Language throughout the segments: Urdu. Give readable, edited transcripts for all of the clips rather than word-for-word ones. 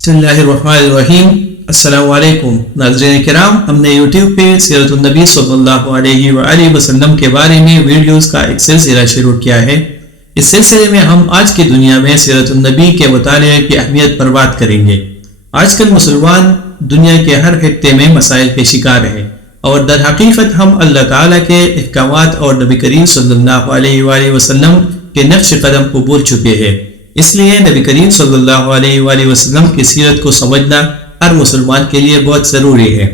بسم اللہ الرحمن الرحیم۔ السلام علیکم ناظرین کرام، ہم نے یوٹیوب پہ سیرت النبی صلی اللہ علیہ وآلہ وسلم کے بارے میں ویڈیوز کا ایک سلسلہ شروع کیا ہے۔ اس سلسلے میں ہم آج کی دنیا میں سیرت النبی کے مطالعے کی اہمیت پر بات کریں گے۔ آج کل مسلمان دنیا کے ہر خطے میں مسائل کے شکار ہیں، اور در حقیقت ہم اللہ تعالیٰ کے احکامات اور نبی کریم صلی اللہ علیہ وآلہ وسلم کے نقش قدم کو بھول چکے ہیں۔ اس لیے نبی کریم صلی اللہ علیہ وآلہ وسلم کی سیرت کو سمجھنا ہر مسلمان کے لیے بہت ضروری ہے۔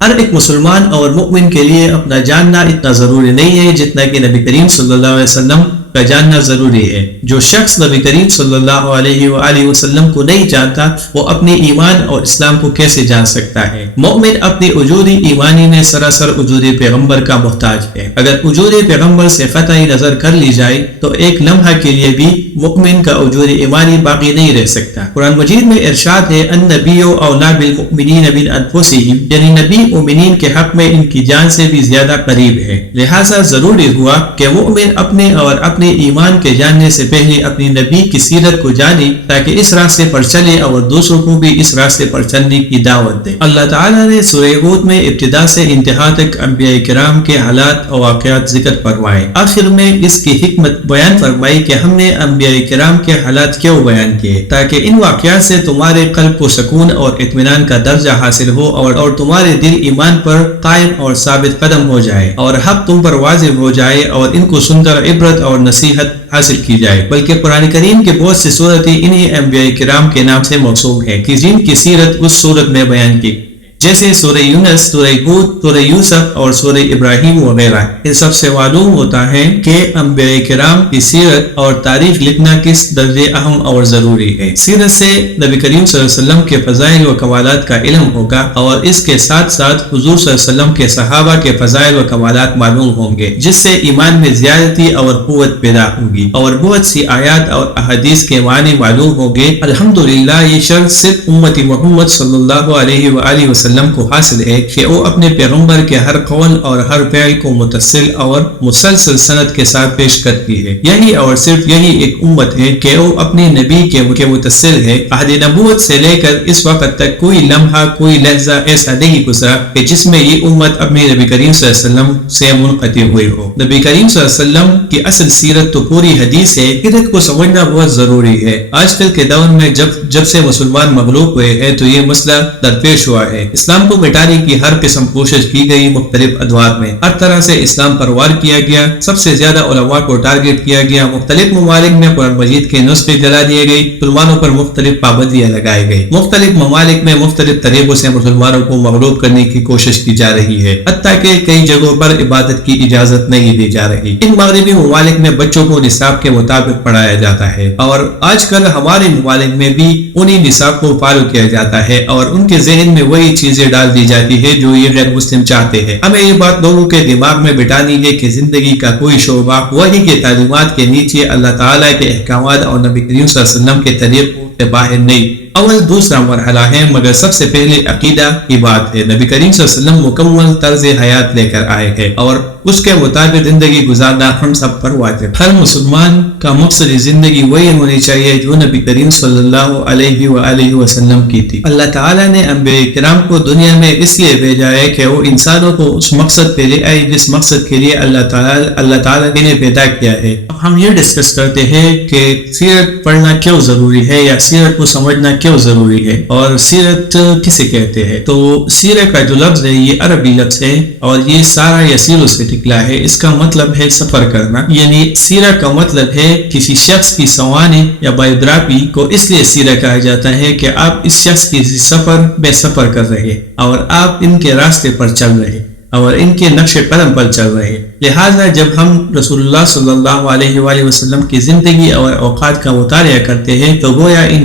ہر ایک مسلمان اور مؤمن کے لیے اپنا جاننا اتنا ضروری نہیں ہے جتنا کہ نبی کریم صلی اللہ علیہ وسلم کا جاننا ضروری ہے۔ جو شخص نبی کریم صلی اللہ علیہ وآلہ وسلم کو نہیں جانتا، وہ اپنے ایمان اور اسلام کو کیسے جان سکتا ہے؟ مومن اپنی وجودی ایمانی میں سراسر وجود پیغمبر کا محتاج ہے۔ اگر وجود پیغمبر سے قطعی نظر کر لی جائے تو ایک لمحہ کے لیے بھی مومن کا وجود ایمانی باقی نہیں رہ سکتا۔ قرآن مجید میں ارشاد ہے، النبی اولیٰ بالمؤمنین من انفسہم، یعنی نبی مومنین کے حق میں ان کی جان سے بھی زیادہ قریب ہے۔ لہٰذا ضروری ہوا کہ مومن اپنے اور اپنے ایمان کے جاننے سے پہلے اپنی نبی کی سیرت کو جانے، تاکہ اس راستے پر چلے اور دوسروں کو بھی اس راستے پر چلنے کی دعوت دے۔ اللہ تعالیٰ نے سورہ ہود میں ابتدا سے انتہا تک انبیاء کرام کے حالات اور واقعات ذکر فرمائے۔ آخر میں اس کی حکمت بیان فرمائی کہ ہم نے انبیاء کرام کے حالات کیوں بیان کیے، تاکہ ان واقعات سے تمہارے قلب کو سکون اور اطمینان کا درجہ حاصل ہو اور تمہارے دل ایمان پر قائم اور ثابت قدم ہو جائے، اور حق تم پر واضح ہو جائے، اور ان کو سن کر عبرت اور نصیحت حاصل کی جائے۔ بلکہ قرآن کریم کے بہت سی صورتیں انہی انبیاء کرام کے نام سے موسوم ہیں کہ جن کی سیرت اس صورت میں بیان کی، جیسے سورہ یونس، سورہ ہود، سورہ یوسف اور سورہ ابراہیم وغیرہ۔ ان سب سے معلوم ہوتا ہے کہ انبیاء کرام کی سیرت اور تاریخ لکھنا کس درجے اہم اور ضروری ہے۔ سیرت سے نبی کریم صلی اللہ علیہ وسلم کے فضائل و کمالات کا علم ہوگا، اور اس کے ساتھ ساتھ حضور صلی اللہ علیہ وسلم کے صحابہ کے فضائل و کمالات معلوم ہوں گے، جس سے ایمان میں زیادتی اور قوت پیدا ہوگی، اور بہت سی آیات اور احادیث کے معنی معلوم ہوں گے۔ الحمدللہ یہ شرط صرف امت محمد صلی اللہ علیہ وآلہ وسلم کو حاصل ہے کہ وہ اپنے پیغمبر کے ہر قول اور ہر فعل کو متصل اور مسلسل سند کے ساتھ پیش کرتی ہے۔ یہی اور صرف یہی ایک امت ہے کہ وہ اپنے نبی کے متصل ہے۔ عہد نبوت سے لے کر اس وقت تک کوئی لمحہ، کوئی لحظہ ایسا نہیں گزرا کہ جس میں یہ امت اپنے نبی کریم صلی اللہ علیہ وسلم سے منقطع ہوئی ہو۔ نبی کریم صلی اللہ علیہ وسلم کی اصل سیرت تو پوری حدیث ہے۔ سیرت کو سمجھنا بہت ضروری ہے۔ آج کل کے دور میں جب سے مسلمان مغلوب ہوئے ہیں تو یہ مسئلہ درپیش ہوا ہے۔ اسلام کو مٹانے کی ہر قسم کوشش کی گئی، مختلف ادوار میں ہر طرح سے اسلام پر وار کیا گیا، سب سے زیادہ علماء کو ٹارگٹ کیا گیا، مختلف ممالک میں قرآن مجید کے نسخے جلا دیے گئے، مسلمانوں پر مختلف پابندیاں لگائی گئی، مختلف ممالک میں مختلف طریقوں سے مسلمانوں کو مغلوب کرنے کی کوشش کی جا رہی ہے، حتیٰ کہ کئی جگہوں پر عبادت کی اجازت نہیں دی جا رہی۔ ان مغربی ممالک میں بچوں کو نصاب کے مطابق پڑھایا جاتا ہے، اور آج کل ہمارے ممالک میں بھی انہی نصاب کو فالو کیا جاتا ہے، اور ان کے ذہن میں وہی چیزیں ڈال دی جاتی ہے جو یہ غیر مسلم چاہتے ہیں۔ ہمیں یہ بات لوگوں کے دماغ میں بٹھانی ہے کہ زندگی کا کوئی شعبہ وحی کے تعلیمات کے نیچے اللہ تعالیٰ کے احکامات اور نبی کریم صلی اللہ علیہ وسلم کے طریقوں سے باہر نہیں۔ اول دوسرا مرحلہ ہے، مگر سب سے پہلے عقیدہ کی بات ہے۔ نبی کریم صلی اللہ علیہ وسلم مکمل طرز حیات لے کر آئے ہیں، اور اس کے مطابق زندگی گزارنا ہم سب پر واجب۔ ہر مسلمان کا مقصد زندگی وہی ہونی چاہیے جو نبی کریم صلی اللہ علیہ وآلہ وسلم کی تھی۔ اللہ تعالیٰ نے انبیاء کرام کو دنیا میں اس لیے بھیجا ہے کہ وہ انسانوں کو اس مقصد پہ لے آئے جس مقصد کے لیے اللہ تعالیٰ نے پیدا کیا ہے۔ ہم یہ ڈسکس کرتے ہیں کہ سیرت پڑھنا کیوں ضروری ہے، یا سیرت کو سمجھنا کیوں ضروری ہے، اور سیرت کسے کہتے ہیں۔ تو سیرت کا جو لفظ ہے یہ عربی لفظ ہے، اور یہ سارا یسیر سے نکلا ہے۔ اس کا مطلب ہے سفر کرنا، یعنی سیرت کا مطلب ہے کسی شخص کی سوانح یا بایوگرافی کو اس لیے سیرت کہا جاتا ہے کہ آپ اس شخص کی سفر میں سفر کر رہے ہیں، اور آپ ان کے راستے پر چل رہے ہیں، اور ان کے نقش قدم پر چل رہے ہیں۔ لہٰذا جب ہم رسول اللہ صلی اللہ علیہ وآلہ وسلم کی زندگی اور اوقات کا مطالعہ کرتے ہیں تو گویا ان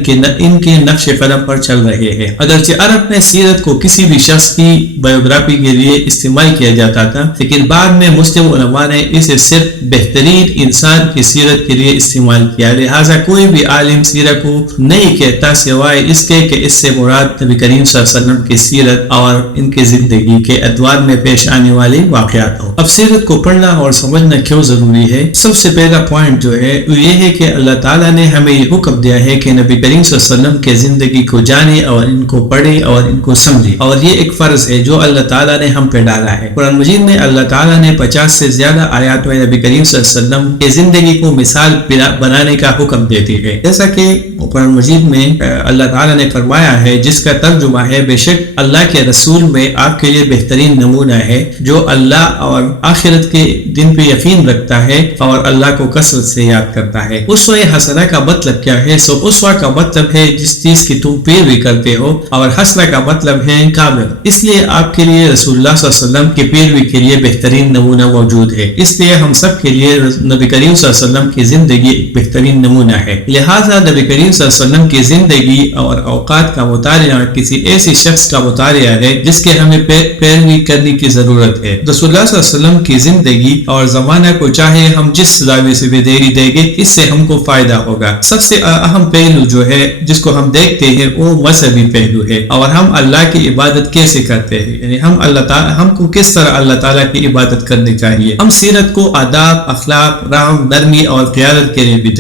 کے نقش قدم پر چل رہے ہیں۔ اگرچہ عرب میں سیرت کو کسی بھی شخص کی بایوگرافی کے لیے استعمال کیا جاتا تھا، لیکن بعد میں مسلم علماء نے اسے صرف بہترین انسان کی سیرت کے لیے استعمال کیا۔ لہٰذا کوئی بھی عالم سیرت کو نہیں کہتا سوائے اس کے کہ اس سے مراد نبی کریم صلی اللہ علیہ وسلم کی سیرت اور ان کی زندگی کے ادوار میں پیش آنے والے واقعات ہوں۔ اب سیرت کو پڑھنا اور سمجھنا کیوں ضروری ہے؟ سب سے پہلا پوائنٹ جو ہے وہ یہ ہے کہ اللہ تعالیٰ نے ہمیں یہ حکم دیا ہے کہ نبی کریم صلی اللہ علیہ وسلم کے زندگی کو جانے اور ان کو پڑھے اور ان کو سمجھے، اور یہ ایک فرض ہے جو اللہ تعالیٰ نے ہم پہ ڈالا ہے۔ قرآن مجید میں اللہ تعالیٰ نے 50 سے زیادہ آیات میں نبی کریم صلی اللہ علیہ وسلم کے زندگی کو مثال بنانے کا حکم دیتی ہے، جیسا کہ قرآن مجید میں اللہ تعالیٰ نے فرمایا ہے، جس کا ترجمہ ہے بے شک اللہ کے رسول میں آپ کے لیے بہترین نمونہ ہے جو اللہ اور آخرت کے دن پہ یقین رکھتا ہے اور اللہ کو کثرت سے یاد کرتا ہے۔ اسوہ حسنہ کا مطلب کیا ہے؟ اسوہ کا مطلب ہے جس چیز کی تم پیروی کرتے ہو، اور حسنہ کا مطلب ہے کامل۔ اس لیے آپ کے لیے رسول اللہ صلی اللہ علیہ وسلم کی پیروی کے لیے بہترین نمونہ موجود ہے، اس لیے ہم سب کے لیے نبی کریم صلی اللہ علیہ وسلم کی زندگی ایک بہترین نمونہ ہے۔ لہٰذا نبی کریم صلی اللہ علیہ وسلم کی زندگی اور اوقات کا مطالعہ کسی ایسی شخص کا مطالعہ ہے جس کے ہمیں پیروی کرنے کی ضرورت ہے۔ رسول اللہ صلی اللہ علیہ وسلم کی زندگی اور زمانہ کو چاہے ہم جس زاویے سے بھی دیں گے، اس سے ہم کو فائدہ ہوگا۔ سب سے اہم پہلو جو ہے جس کو ہم دیکھتے ہیں وہ مذہبی پہلو ہے، اور ہم اللہ کی عبادت کیسے کرتے ہیں، یعنی ہم کو کس طرح اللہ تعالیٰ کی عبادت کرنی چاہیے۔ ہم سیرت کو آداب، اخلاق، رحم، نرمی اور قیادت کے لیے بھی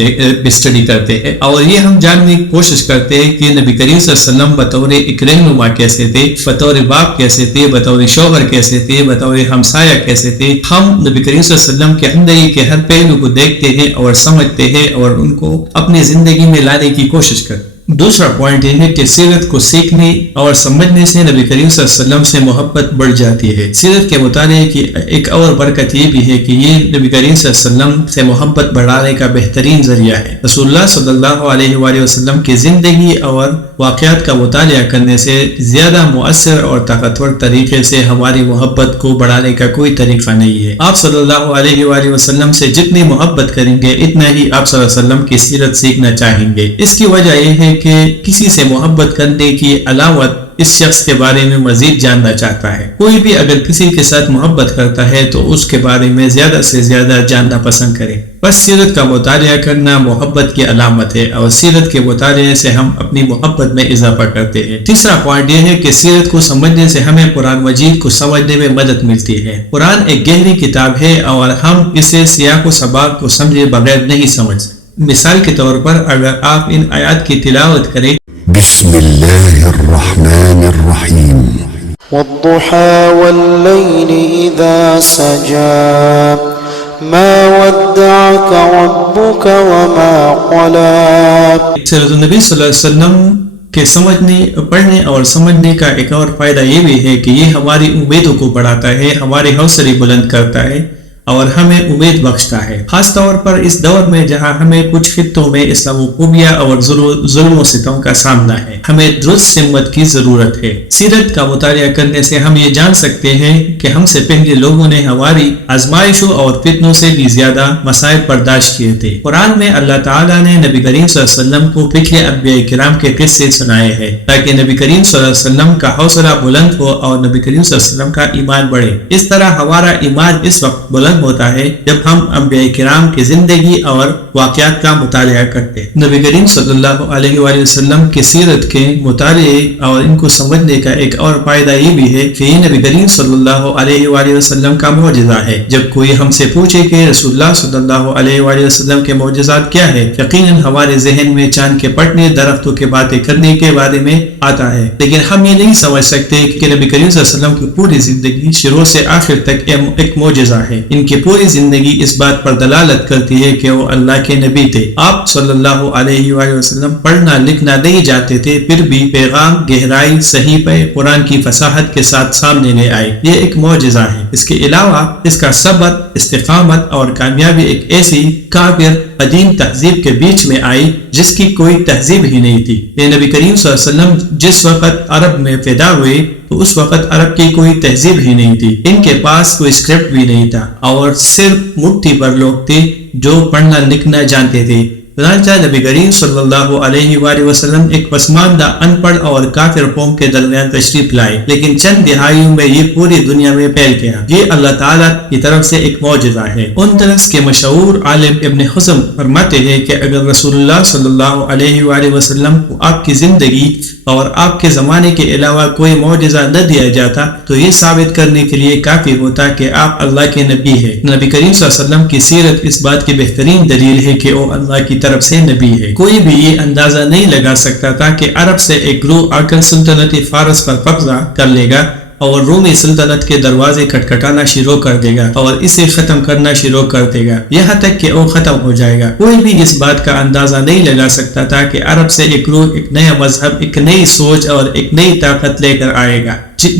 اسٹڈی کرتے ہیں، اور یہ ہم جاننے کی کوشش کرتے ہیں کہ نبی کریم صلی اللہ علیہ وسلم بطور ایک رہنما کیسے تھے، بطور باپ کیسے تھے، بطور شوہر کیسے تھے، بطور ہمسایہ کیسے تھے۔ ہم نبی کریم صلی اللہ علیہ وسلم کے زندگی کے ہر پہلو کو دیکھتے ہیں اور سمجھتے ہیں اور ان کو اپنی زندگی میں لانے کی کوشش کرتے ہیں۔ دوسرا پوائنٹ یہ ہے کہ سیرت کو سیکھنے اور سمجھنے سے نبی کریم صلی اللہ علیہ وسلم سے محبت بڑھ جاتی ہے۔ سیرت کے مطالعے کی ایک اور برکت یہ بھی ہے کہ یہ نبی کریم صلی اللہ علیہ وسلم سے محبت بڑھانے کا بہترین ذریعہ ہے۔ رسول اللہ صلی اللہ علیہ وآلہ وسلم کی زندگی اور واقعات کا مطالعہ کرنے سے زیادہ مؤثر اور طاقتور طریقے سے ہماری محبت کو بڑھانے کا کوئی طریقہ نہیں ہے۔ آپ صلی اللہ علیہ وآلہ وسلم سے جتنی محبت کریں گے اتنا ہی آپ صلی اللہ علیہ وسلم کی سیرت سیکھنا چاہیں گے۔ اس کی وجہ یہ ہے کہ کسی سے محبت کرنے کی علامت اس شخص کے بارے میں مزید جاننا چاہتا ہے۔ کوئی بھی اگر کسی کے ساتھ محبت کرتا ہے تو اس کے بارے میں زیادہ سے زیادہ جاننا پسند کرے۔ بس سیرت کا مطالعہ کرنا محبت کی علامت ہے، اور سیرت کے مطالعے سے ہم اپنی محبت میں اضافہ کرتے ہیں۔ تیسرا پوائنٹ یہ ہے کہ سیرت کو سمجھنے سے ہمیں قرآن مجید کو سمجھنے میں مدد ملتی ہے۔ قرآن ایک گہری کتاب ہے اور ہم اسے سیاق و سباق کو سمجھے بغیر نہیں سمجھ سکتے۔ مثال کے طور پر اگر آپ ان آیات کی تلاوت کریں، بسم اللہ الرحمن الرحیم والضحى والليل إذا سجى ما ودعك ربك وما قلى۔ سیرت النبی صلی اللہ علیہ وسلم کے سمجھنے، پڑھنے اور سمجھنے کا ایک اور فائدہ یہ بھی ہے کہ یہ ہماری امیدوں کو بڑھاتا ہے، ہمارے حوصلے بلند کرتا ہے اور ہمیں امید بخشتا ہے، خاص طور پر اس دور میں جہاں ہمیں کچھ خطوں میں اسلاموفوبیا اور ظلم و ستم کا سامنا ہے۔ ہمیں درست سمت کی ضرورت ہے۔ سیرت کا مطالعہ کرنے سے ہم یہ جان سکتے ہیں کہ ہم سے پہلے لوگوں نے ہماری آزمائشوں اور فتنوں سے بھی زیادہ مصائب برداشت کیے تھے۔ قرآن میں اللہ تعالیٰ نے نبی کریم صلی اللہ علیہ وسلم کو پچھلے انبیاء کرام کے قصے سنائے ہیں تاکہ نبی کریم صلی اللہ علیہ وسلم کا حوصلہ بلند ہو اور نبی کریم صلی اللہ علیہ وسلم کا ایمان بڑھے۔ اس طرح ہمارا ایمان اس وقت بلند ہوتا ہے جب ہم انبیاء کرام کی زندگی اور واقعات کا مطالعہ کرتے ہیں۔ نبی کریم صلی اللہ علیہ وآلہ وسلم کی سیرت کے مطالعے اور ان کو سمجھنے کا ایک اور فائدہ یہ بھی ہے کہ یہ نبی کریم صلی اللہ علیہ وآلہ وسلم کا معجزہ ہے۔ جب کوئی ہم سے پوچھے کہ رسول اللہ صلی اللہ علیہ وآلہ وسلم کے معجزات کیا ہے، یقیناً ہمارے ذہن میں چاند کے پٹنے، درختوں کے باتیں کرنے کے بارے میں آتا ہے، لیکن ہم یہ نہیں سمجھ سکتے کہ نبی کریم صلی اللہ علیہ وسلم کی پوری زندگی شروع سے آخر تک ایک معجزہ ہے۔ ان کی پوری زندگی اس بات پر دلالت کرتی ہے کہ وہ اللہ کے نبی تھے۔ آپ صلی اللہ علیہ وآلہ وسلم پڑھنا لکھنا نہیں جانتے تھے، پھر بھی پیغام گہرائی، صحیفہ قرآن کی فصاحت کے ساتھ سامنے لے آئے۔ یہ ایک معجزہ ہے۔ اس کے علاوہ اس کا صبر، استقامت اور کامیابی ایک ایسی کافر قدیم تہذیب کے بیچ میں آئی جس کی کوئی تہذیب ہی نہیں تھی۔ یہ نبی کریم صلی اللہ علیہ وسلم جس وقت عرب میں پیدا ہوئے تو اس وقت عرب کی کوئی تہذیب ہی نہیں تھی، ان کے پاس کوئی اسکرپٹ بھی نہیں تھا، اور صرف مٹھی پر لوگ تھے جو پڑھنا لکھنا جانتے تھے۔ چنانچہ نبی کریم صلی اللہ علیہ وآلہ وسلم ایک پسماندہ ان پڑھ اور کافر قوم کے درمیان تشریف لائے، لیکن چند دہائیوں میں یہ پوری دنیا میں پھیل گیا۔ یہ اللہ تعالیٰ کی طرف سے ایک معجزہ ہے۔ اندلس کے مشہور عالم ابن حزم فرماتے ہیں کہ اگر رسول اللہ صلی اللہ علیہ وآلہ وسلم کو آپ کی زندگی اور آپ کے زمانے کے علاوہ کوئی معجزہ نہ دیا جاتا تو یہ ثابت کرنے کے لیے کافی ہوتا کہ آپ اللہ کے نبی ہے۔ نبی کریم صلی اللہ علیہ وسلم کی سیرت اس بات کی بہترین دلیل ہے کہ وہ اللہ کی طرف سے نبی ہے۔ کوئی بھی یہ اندازہ نہیں لگا سکتا تھا کہ عرب سے ایک گروہ آ کر سلطنت فارس پر قبضہ کر لے گا اور رومی سلطنت کے دروازے کھٹکھٹانا شروع کر دے گا اور اسے ختم کرنا شروع کر دے گا، یہاں تک کہ وہ ختم ہو جائے گا۔ کوئی بھی اس بات کا اندازہ نہیں لگا سکتا تھا کہ عرب سے ایک گروہ ایک نیا مذہب، ایک نئی سوچ اور ایک نئی طاقت لے کر آئے گا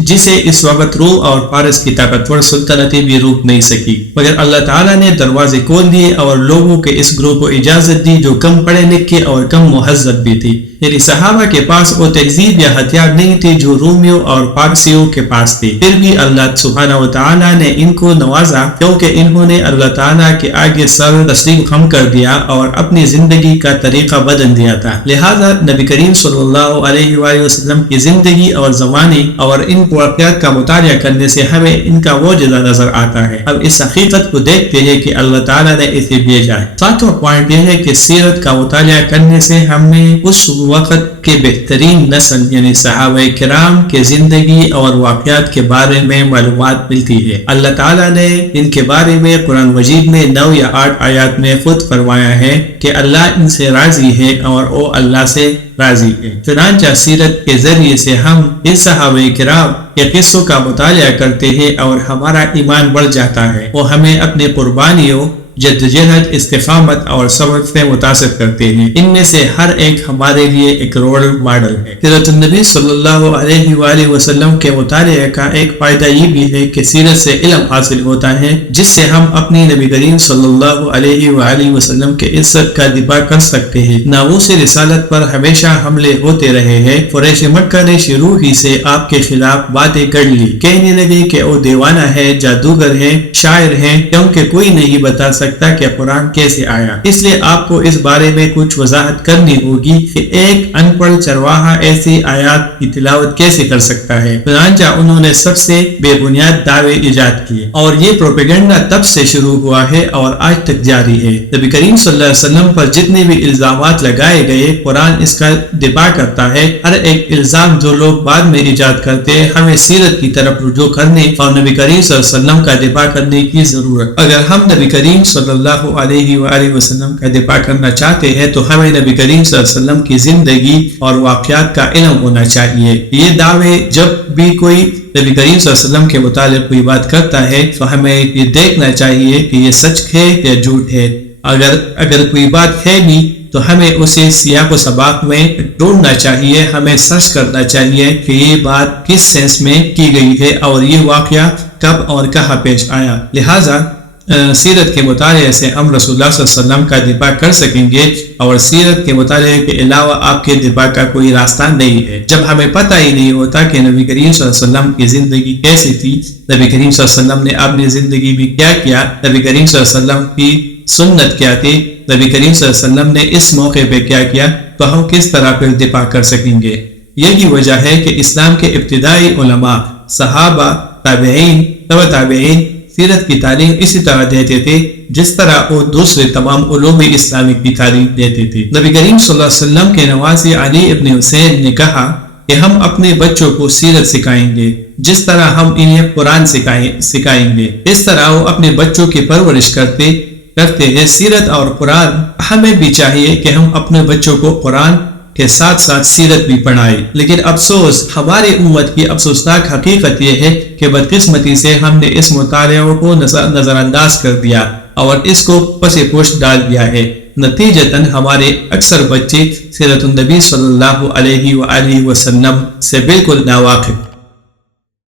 جسے اس وقت روم اور فارس کی طاقتور سلطنتیں بھی روک نہیں سکی، مگر اللہ تعالیٰ نے دروازے کھول دیے اور لوگوں کے اس گروہ کو اجازت دی جو کم پڑھے لکھے اور کم مہذب بھی تھی۔ یعنی صحابہ کے پاس وہ تہذیب یا ہتھیار نہیں تھے جو رومیوں اور فارسیوں کے پاس تھی، پھر بھی اللہ سبحانہ و تعالیٰ نے ان کو نوازا کیونکہ انہوں نے اللہ تعالیٰ کے آگے سر تسلیم خم کر دیا اور اپنی زندگی کا طریقہ بدل دیا تھا۔ لہذا نبی کریم صلی اللہ علیہ وآلہ وسلم کی زندگی اور زمانے اور ان واقعات کا مطالعہ کرنے سے ہمیں ان کا معجزہ نظر آتا ہے۔ اب اس حقیقت کو دیکھتے ہیں کہ اللہ تعالیٰ نے اسے بھیجا ہے۔ ساتواں پوائنٹ یہ ہے کہ سیرت کا مطالعہ کرنے سے ہمیں اس وقت کے بہترین نسل یعنی صحابہ کرام کے زندگی اور واقعات کے بارے میں معلومات ملتی ہے۔ اللہ تعالیٰ نے ان کے بارے میں قرآن مجید میں 9 یا 8 آیات میں خود فرمایا ہے کہ اللہ ان سے راضی ہے اور وہ اللہ سے راضی ہے۔ چنانچہ سیرت کے ذریعے سے ہم ان صحابہ کرام کے قصوں کا مطالعہ کرتے ہیں اور ہمارا ایمان بڑھ جاتا ہے۔ وہ ہمیں اپنے قربانیوں، جدوجہد، استقامت اور صبر سے متاثر کرتے ہیں۔ ان میں سے ہر ایک ہمارے لیے ایک رول ماڈل ہے۔ سیرت النبی صلی اللہ علیہ وآلہ وسلم کے مطالعے کا ایک فائدہ یہ بھی ہے کہ سیرت سے علم حاصل ہوتا ہے جس سے ہم اپنی نبی کریم صلی اللہ علیہ وآلہ وسلم کے عزت کا دفاع کر سکتے ہیں۔ ناموس رسالت پر ہمیشہ حملے ہوتے رہے ہیں۔ قریش مکہ نے شروع ہی سے آپ کے خلاف باتیں کر لی، کہنے لگے کہ وہ دیوانہ ہے، جادوگر ہے، شاعر ہے، کیونکہ کوئی نہیں بتا سکتا کہ قرآن کیسے آیا۔ اس لیے آپ کو اس بارے میں کچھ وضاحت کرنی ہوگی کہ ایک ان پڑھ چرواہا ایسی آیات کی تلاوت کیسے کر سکتا ہے۔ چنانچہ انہوں نے سب سے بے بنیاد دعوے ایجاد کیے اور یہ پروپیگنڈا تب سے شروع ہوا ہے اور آج تک جاری ہے۔ نبی کریم صلی اللہ علیہ وسلم پر جتنے بھی الزامات لگائے گئے قرآن اس کا دفاع کرتا ہے۔ ہر ایک الزام جو لوگ بعد میں ایجاد کرتے ہیں ہمیں سیرت کی طرف رجوع کرنے اور نبی کریم صلی اللہ علیہ وسلم کا دفاع کرنے کی ضرورت۔ اگر ہم نبی کریم صلی اللہ علیہ وآلہ وسلم کا دفاع کرنا چاہتے ہیں تو ہمیں نبی کریم صلی اللہ علیہ وسلم کی زندگی اور واقعات کا علم ہونا چاہیے۔ یہ دعوے جب بھی کوئی نبی کریم صلی اللہ علیہ وسلم کے متعلق کوئی بات کرتا ہے تو ہمیں یہ دیکھنا چاہیے کہ یہ سچ ہے یا جھوٹ ہے۔ اگر کوئی بات ہے بھی تو ہمیں اسے سیاق و سباق میں ڈھونڈنا چاہیے، ہمیں سرچ کرنا چاہیے کہ یہ بات کس سینس میں کی گئی ہے اور یہ واقعہ کب اور کہاں پیش آیا۔ لہٰذا سیرت کے مطالعے سے ہم رسول اللہ صلی اللہ علیہ وسلم کا دفاع کر سکیں گے اور سیرت کے مطالعے کے علاوہ آپ کے دفاع کا کوئی راستہ نہیں ہے۔ جب ہمیں پتہ ہی نہیں ہوتا کہ نبی کریم صلی اللہ علیہ وسلم کی زندگی کیسی تھی، نبی کریم صلی اللہ علیہ وسلم نے اپنی زندگی میں کیا کیا، نبی کریم صلی اللہ علیہ وسلم کی سنت کیا تھی، نبی کریم صلی اللہ علیہ وسلم نے اس موقع پہ کیا کیا، تو ہم کس طرح پھر دفاع کر سکیں گے۔ یہی وجہ ہے کہ اسلام کے ابتدائی علماء، صحابہ، تابعین، تبع تابعین سیرت کی تعلیم اسی طرح دیتے تھے جس طرح وہ دوسرے تمام علوم اسلامی کی تعلیم دیتے تھے۔ نبی کریم صلی اللہ علیہ وسلم کے نواسے علی ابن حسین نے کہا کہ ہم اپنے بچوں کو سیرت سکھائیں گے جس طرح ہم انہیں قرآن سکھائیں گے، اس طرح وہ اپنے بچوں کی پرورش کرتے ہیں۔ سیرت اور قرآن ہمیں بھی چاہیے کہ ہم اپنے بچوں کو قرآن کے ساتھ ساتھ سیرت بھی پڑھائے، لیکن افسوس ہماری امت کی افسوسناک حقیقت یہ ہے کہ بدقسمتی سے ہم نے اس مطالعے کو نظر انداز کر دیا اور اس کو پس پوش ڈال دیا ہے۔ نتیجتاً ہمارے اکثر بچے سیرت النبی صلی اللہ علیہ وآلہ وسلم سے بالکل ناواقف